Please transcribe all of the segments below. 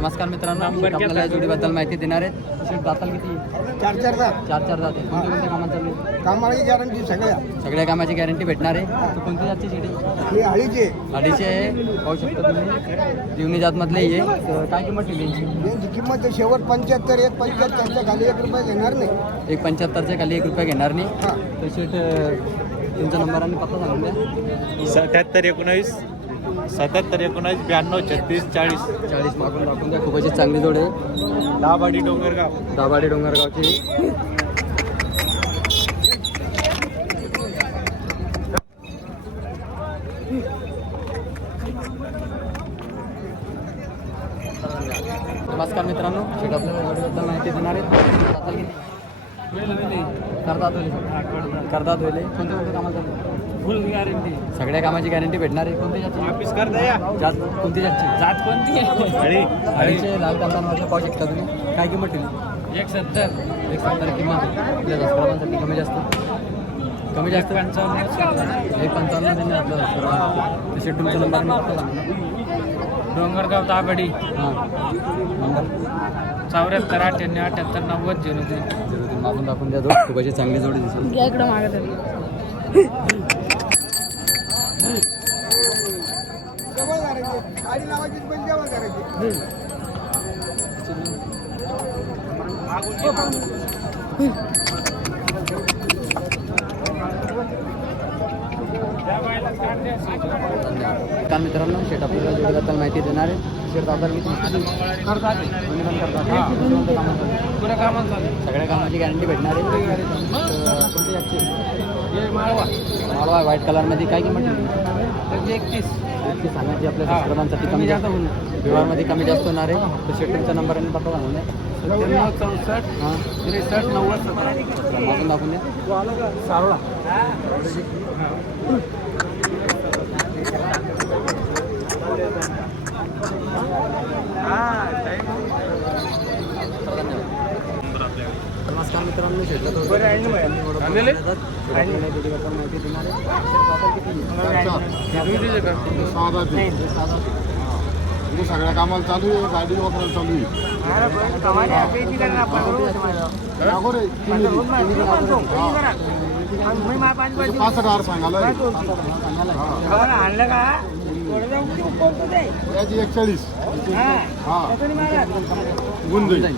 नमस्कार मित्रांनो, आपल्याला या जोडीबद्दल माहिती देणार आहेत. शेट दाताल किती? चार जाते. कोणत्या कामात चालू आहे? कामाची गॅरंटी सगळ्या कामाची गॅरंटी भेटणार आहे. तू कोणती जातची शेडी? ही अडीचे अडीचशे आहे. पाहू शकता तुम्ही, दिवणी जातमधले हे. तर काय किंमत ठेवली यांची? यांची किंमत आहे शेवट 75. 1.75च्या खाली 1 रुपया घेणार नाही. 1.75च्या खाली 1 रुपया घेणार नाही. हां तर शेट तुमचा नंबर आणि पत्ता सांगून द्या. 7719 7719 92 36 40 40 मागून दाखवून द्या. खूपच चांगली जोड आहे. दाबाडी डोंगरगाव. दाभाडे डोंगरगावची. नमस्कार मित्रांनो, शेट आपल्याला जोडीबद्दल माहिती देणार आहे. दाताल किती? करतात होईल. कोणत्या कामात चालू? फुल गॅरंटी. सगळ्या कामाची गॅरंटी भेटणार आहे. कोणती जातची? वापिस कर द्या. जात कोणती जातची? जात कोणती आहे? अडीचशे लाल कांदांमधलं पाहू शकता तुम्ही. काय किंमत ठेवली? 170 किंमत आपल्या सबस्क्रायबांसाठी कमी जास्त 55 1.55 त्यांनी आपल्या सबस्क्रायबांना. तसे तुमचा नंबर आणि पत्ता सांगा. डोंगरगाव दाबाडी हां, नंबर 74 98 78 90 03. मागून दाखवून द्या. जोड खूपच चांगली जोडी दिसेल. इकडं मागत होती. जवळ करायची गाडी लावायची पण जवळ करायची. का मित्रांनो, शेट आपल्याला जोडीबद्दल माहिती देणार आहे. शेट दाताल किती? करतात दोन्ही पण करतात. कोणत्या कामात चालू? पुऱ्या कामात चालू. सगळ्या कामाची गॅरंटी भेटणार आहे. कोणती जातची? हे माळवा माळवा व्हाईट कलरमध्ये. काय किंमत ठेवली? त्याची 31 इतकी सांगायची आपल्या सबस्क्रायबांसाठी. कमी जास्त होईल. व्यवहारमध्ये कमी जास्त होणार आहे. तर शेट तुमचा नंबर आणि पत्ता सांगून द्या. 64 हां, 63 90 17. मागून दाखवून द्या. सावळा. नमस्कार मित्रांनो, शेटला आणलेले? माहिती देणार आहे. सगळ्या कामाला चालू आहे. गाडी वापरायला चालू आहे. 65,000 सांगायला. याची 41. हां गुण जाईल.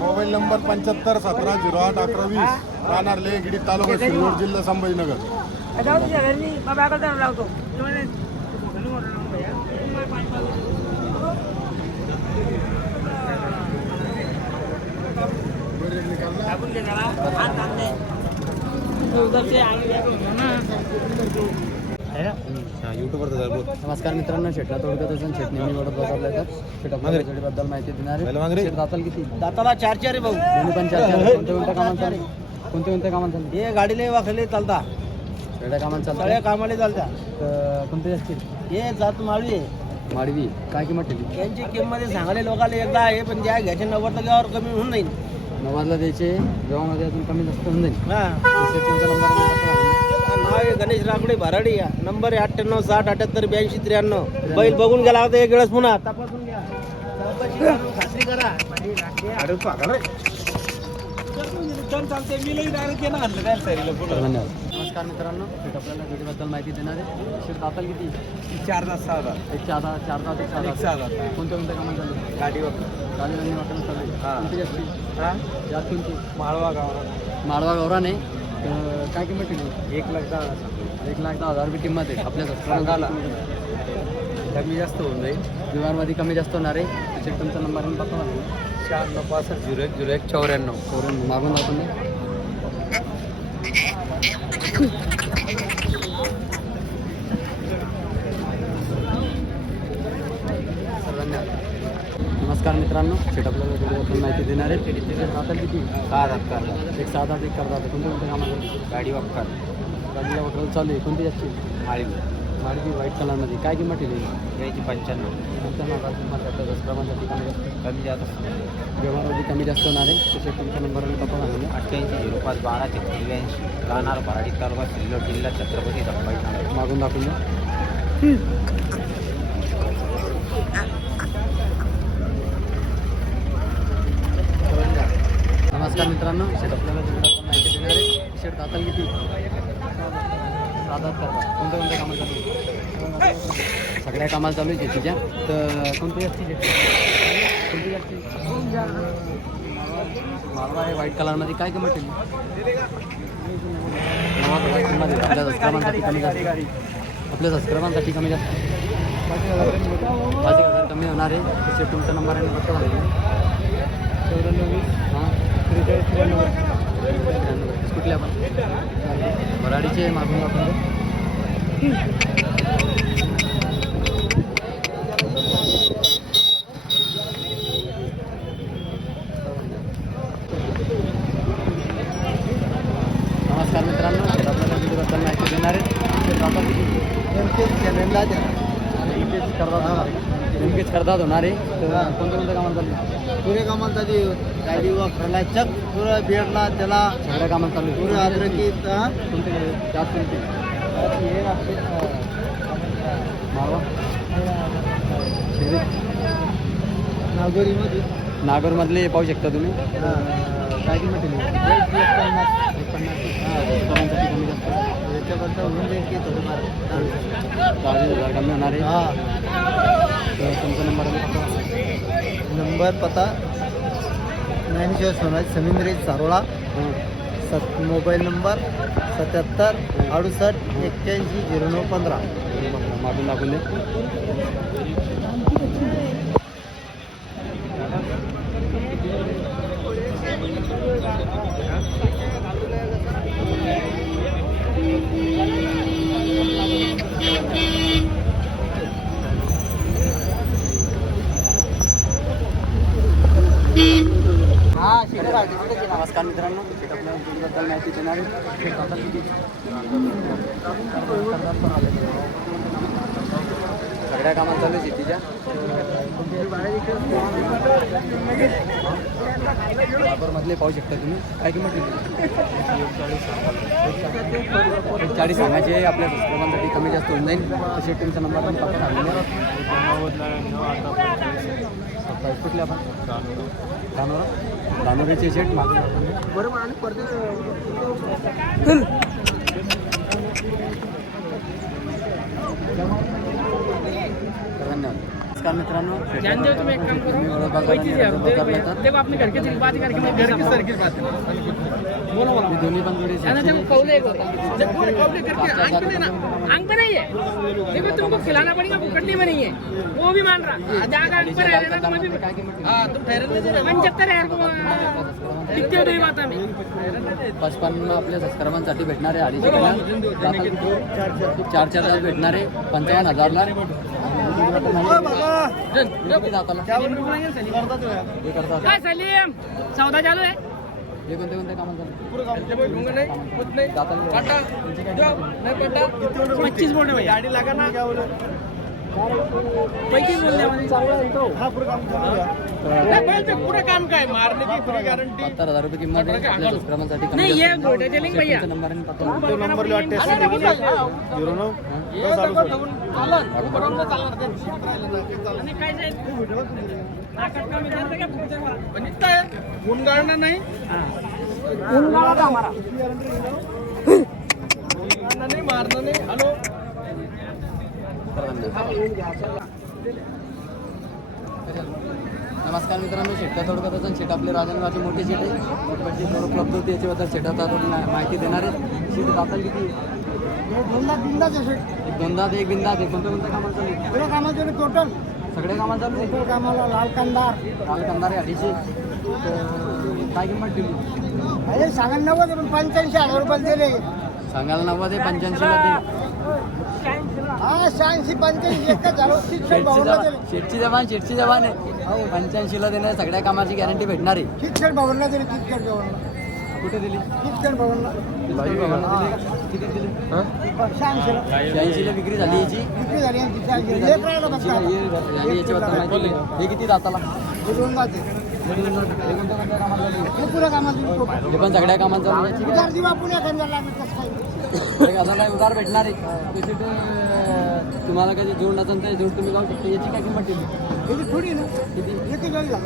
Mobile number 75 17 08 11 20. राहणार लेगिडी तालुका सिल्लोड जिल्हा संभाजीनगर. नमस्कार मित्रांनो, शेटला थोडक्यात असून शेट नेहमी ओढत बसवलं येतात. शेट आपल्या जोडीबद्दल माहिती देणार आहे. शेट दाताल किती? दाताला 4 आहे भाऊ. दोन्ही पण 4. कोणत्या कामात चालू? कोणत्या कामात चालू? हे गाडीले वाखले चालता. सगळ्या कामात चालू. सगळ्या कामाला चालता. कोणते जास्त? हे जात माळवी आहे. माडवी. काय किंमत ठेवली? यांची किंमत सांगाले लोकांना एकदा आहे, पण ज्या घ्यायचे 90% कमी होऊन जाईल. 90ला द्यायचे. जेव्हामध्ये अजून कमी जास्त होऊन जाईल. हा शेट तुमचा नंबर आणि पत्ता सांगून द्या. नाव आहे गणेश राखडे भराडी. या नंबर आहे 98 60 78 82 93. बैल बघून गेला होता एक वेळेस, पुन्हा तपासून घ्या. चौकशी करून खात्री करा. चालते मी लई डायरेक्ट येणार आणलं काय सरीला पुढं. धन्यवाद. नमस्कार मित्रांनो, शेट आपल्याला जोडीबद्दल माहिती देणार आहे. शेट दाताल किती? 4 तास 6 तास. एक 4 दात. कोणत्या कामात चालू? गाडी गाडी वापरून चालू आहे. हां. कोणती जास्ती? हा जात कोणती? माळवा गावाला माळवा गौराने. काय किंमत ठेवली? 1,10,000. 1,10,000 रुपये किंमत आहे. आपल्या सांगायला. कमी जास्त होऊन जाईल. व्यवहारमध्ये कमी जास्त होणार आहे. शेट तुमचा नंबर आणि पत्ता सांगा. 96 65 01 01 94. मागून दाखवून द्या. नमस्कार मित्रांनो, शेट आपल्याला जोडीबद्दल माहिती देणार आहे. दाताल किती? 6 तास. एक 6 दात. एक करतात. कोणत्या कामाला? गाडी वापरा. गाडीला वॉटर चालू आहे. कोणती जास्ती? माळी गाडी व्हाईट कलरमध्ये. काय किंमत ठेवली? याची 95. 95,000 किंमत आहे. दसऱ्यामध्ये कमी जास्त. कमी जास्त. व्यवहारमध्ये कमी जास्त होणार आहे. तसे तुमचा नंबर आणि पत्ता सांगून द्या. 88 05 12 83 राहणार भराडी तालुका सिल्लोड जिल्हा छत्रपती संभाजीनगर. मागून दाखवून द्या. नमस्कार मित्रांनो, शेट आपल्याला तिकडे आपण माहिती देणार आहे. शेट दाताल किती? साधात करतात. कोणत्या कोणत्या कामाला चालू आहे? सगळ्या कामाला चालू आहे शेतीच्या. तर कोणती असते शेती? कोणती असते? मालवा आहे व्हाईट कलरमध्ये. काय किंमत ठेवली? 90,000 किंमत आहे. आपल्या सबस्क्रायबांसाठी कमी जास्त. आपल्या सबस्क्रायबांसाठी कमी जास्त 5,000 कमी होणार आहे. तसे तुमचा नंबर आहे फक्त सांगितलं. हां कुठले आपण वराडीचे मागून आपण नमस्कार मित्रांनो, आपल्याला व्हिडिओबद्दल माहिती देणार नेमकेच करतात होणार आहे. तर कोणत्या कोणत्या कामाला चालू? पुरे कामाला चालू गाडी वापरायला चक पुरं बेडला त्याला सगळ्या कामाला चालू आहे. पुरे अद्रकीत कोणते त्यात कोणते मावा नागोरीमध्ये नागोरमधले पाहू शकता तुम्ही. काय किंमत आहे? 150 कमी जास्त याच्याबद्दल होऊन जाईल की थोडंफार 40,000 कमी होणार आहे. तर तुमचा नंबर पता ज्ञानेश्वर सोनाज समिंद्री सारोळा. Mobile number 77 68 81 09 15. मागून दाखवून दे. नमस्कार मित्रांनो, शेट आपल्या बद्दल माहिती देणार आहे. सगळ्या कामाला चालू आहे शेतीच्या. मधले पाहू शकता तुम्ही. काय किंमत 40 सांगायची आहे. आपल्या सबस्क्रायबांसाठी कमी जास्त होऊन जाईल. तसे तुमचा नंबर पण पक्का सांगितलं. कुठले आपण धानोरीचे शेट मागून बरोबर. आणि धन्यवाद. नमस्कार मित्रांनो, दोन्ही पण अंक नहीं है, देखो तुमको खिलाना पड़ेगा, भूखट नहीं बनी है, वो भी मान रहा। जाकर अंक पर है ना, तुम 75,000 कितने हो बात में 55 आपल्या सबस्क्रायबांसाठी भेटणार आहे. 250 4 भेटणार आहे. 55,000ला काय सलीम सौदा चालू है. हे कोणते कोणते कामं चालू? 25 बोल रहे गाड़ी लगा ना 25 बोल रहे पूरा काम का है, मारने की पूरी गारंटी. 70,000 रुपये किंमत आहे. आपल्या सबस्क्रायबांसाठी कमी नहीं ये जास्त. घोटे चलेंगे भैया. नंबर आणि पत्ता नंबर 09 गुणगाड़ना नहीं नहीं मारना नहीं. हेलो नमस्कार मित्रांनो, शेटका थोडक्यात असून शेट आपले राजनगावचे मोठे शेट आहे. उपलब्ध होती याच्याबद्दल शेटाचा थोडी माहिती देणार आहे. शेट दाखल किती? एक दोनदा एक बिंदा ते कोणत्या कोणत्या कामाला चालू आहे? कामाचे टोटल सगळे कामाला चालू आहे. कामाला लाल कंदार लाल कंदार आहे 250. काय किंमत ठेवली? अरे सांगा 90 85,000 रुपये दिले. सांगायला 90 आहे, 85ला दे. हा 86 85 एकच झालं. शिक्षण भावना दिले. शेटची जवान आहे. 85ला देणार. सगळ्या कामाची गॅरंटी भेटणार आहे. शिक्षण भावना दिले. शिक्षण भावना कुठे दिली? शिक्षण भावना किती दिली? 86 विक्री झाली याची. विक्री झाली यांची 86 लेकराला बघा. याच्याबद्दल माहिती दिली. हे किती दाताला? हे दोन बात आहे. हे कोणत्या कोणत्या कामाला लागली? हे पुऱ्या कामात हे पण सगळ्या कामात चालू आहे. उधार दिवा पुण्या करणार लागत कसं काय. आता काय उधार भेटणार आहे. तुम्हाला काही जोड नसेल तर जोड तुम्ही लावू शकता. याची काय किंमत ठेवली? थोडी ना किती? 41,000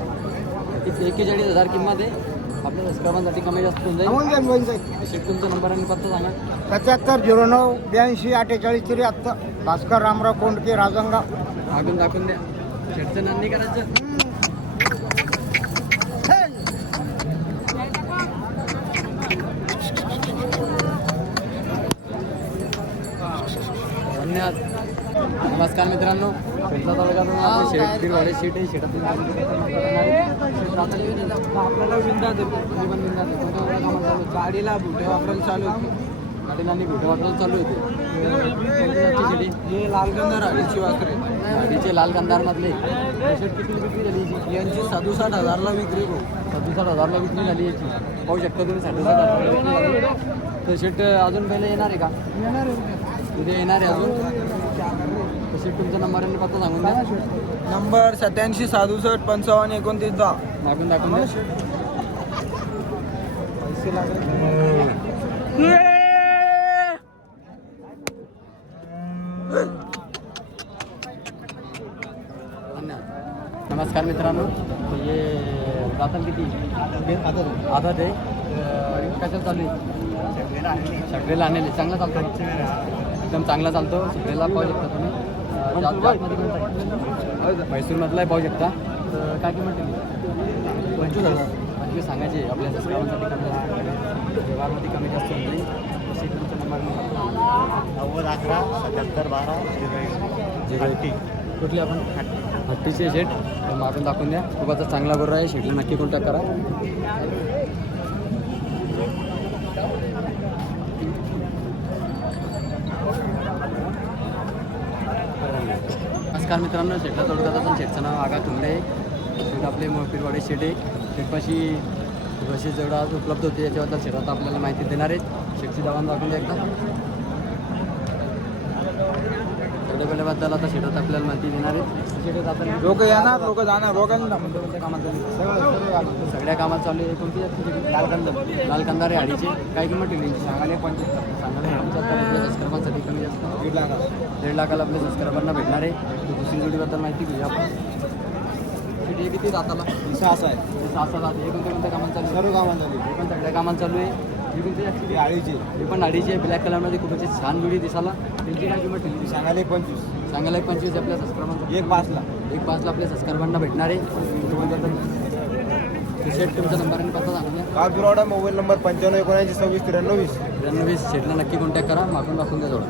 41,000 किंमत आहे. आपल्या सबस्क्रायबांसाठी कमी जास्त होऊन जाईल. शेट तुमचा नंबर आणि पत्ता सांगा. 7509 82 48 73. भास्कर रामराव कोंडके राजंगा. मागून दाखवून द्या. शेटचं नाव नाही करायचं. धन्यवाद. नमस्कार मित्रांनो, शेटचा तालुक्यातून आपण शिरवाडे शेट आहे. शेटातून आपल्याला विंदात तुम्ही पण विंदात चालू गाडीला भुटे वापरायला चालू होते. गाडीला आणि भुटे वापरायला चालू होते. शेटी हे लालगंधर अडीचशे वासरे. गाडीचे लाल कंधारमधले शेट किती विक्री झाली याची? यांची 67,000ला विक्री हो. 67,000ला विक्री झाली याची. पाहू शकता तुम्ही 67,000 विक्री झाली. तर शेट अजून पहिले येणार आहे का? उद्या येणार आहे अजून. तर शेट तुमचा नंबर आणि पत्ता सांगून द्या. नंबर 87 67 55 29 10. मागून दाखवून द्या. नमस्कार मित्रांनो, तो ये दातल किती? आता ते कशाला चालू आहे? सगळेला आणले. चांगला चालतो, एकदम चांगला चालतो. सगळेला पाहू शकता तुम्ही. म्हैसूरमधला पाहू शकता. तर काय किंमत ठेवली? 25,000. 25 सांगायचे. आपल्या सबस्क्रायबांसाठी कमी जास्त व्यवहारमध्ये कमी जास्त होत नाही. तसे तुमचा नंबर 90 11 77 12 0 कुठली आपण हट्टीचे शेट. तर मारून दाखवून द्या. खूप आता चांगला बरोबर आहे. शेटला नक्की कॉन्टॅक्ट करा. नमस्कार मित्रांनो, शेटला तोडतात आपण. शेटचं नाव आगा तुंबडे आहे. शेट आपले मोळपीरवाडे शेट आहे. शेटपाशी बसे जेवढं आज उपलब्ध होते याच्याबद्दल शेट आता आपल्याला माहिती देणार आहेत. शेटची दावान दाखवून द्या एकदा. बद्दल आता शेतात आपल्याला माहिती देणार आहेत. शेतात आता लोक येणार, लोक जाणार. लोकांना कामात चालू सगळ्या कामात चालू आहे. कोणती जास्त लाल कंदारे अडीचे. काय किंमत ठेवली? सांगायला 75. सांगायला 75. आपल्या सबस्क्रायबांसाठी कमी जास्त 1.5 लाखाला आपल्या सबस्क्रायबांना भेटणार आहे. दुसरी जोडीबद्दल माहिती घेऊया आपण. शेती किती दाताला? 6 आहे. 6 दात. हे कोणत्या कामात चालू? सर्व कामात झाली. हे पण सगळ्या कामात चालू आहे. ही कोणती जास्त? आळीची. ही पण अडीची आहे. ब्लॅक कलरमध्ये खूप अशी छान जोडी दिसाला. त्यांची काय किंमत ठेवली? सांगायला 25. सांगायला 25 आपल्या सबस्क्रायबांसाठी. 1.5ला. 1.5ला आपल्या सबस्क्रायबांना भेटणार आहे. शेट तुमचा नंबर आणि पत्ता सांगून द्या. कापिरोडा मोबाईल नंबर 95 79 26 93 20. 93 शेटला नक्की कॉन्टॅक्ट करा. मागून दाखवून द्या थोडं.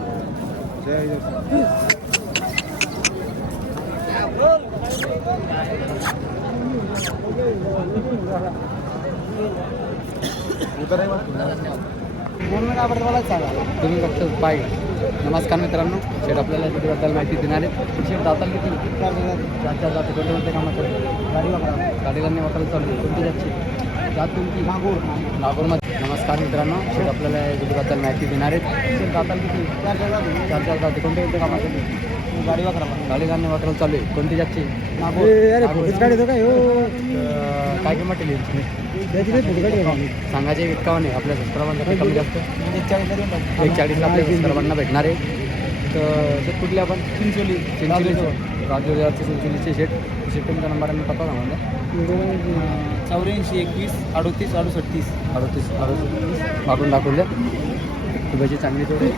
तुम्ही फक्त बाय. नमस्कार मित्रांनो, शेट आपल्याला त्याच्याबद्दल माहिती देणार आहे. शेट दाताल किती? 4 जाती. कोणत्या कामात चालू? गाडीला नाही वापरायला चालू आहे. कोणती जातची? जात कोणती? नागूरमध्ये. नमस्कार मित्रांनो, शेट आपल्याला याच्याबद्दल माहिती देणार आहेत. शेट दाताल किती? 4 जाती. कोणत्या कामात चालू? गाडीला नाही वापरायला चालू आहे. कोणती जातची? नागूर. काय किंमत ठेवली? सांगायचे 51 आहे. आपल्या सबस्क्रायबांसाठी कमी जास्त 140ला आपल्या सबस्क्रायबांना भेटणार आहे. तर शेट कुठले आपण? चिंचोलीचे राजूरचे चिंचोलीचे शेट. शेट तुमचा नंबर आणि पत्ता सांगून द्या. 84 21 38 38 38 मागून दाखवून द्या. खूप अशी चांगली जोड आहे.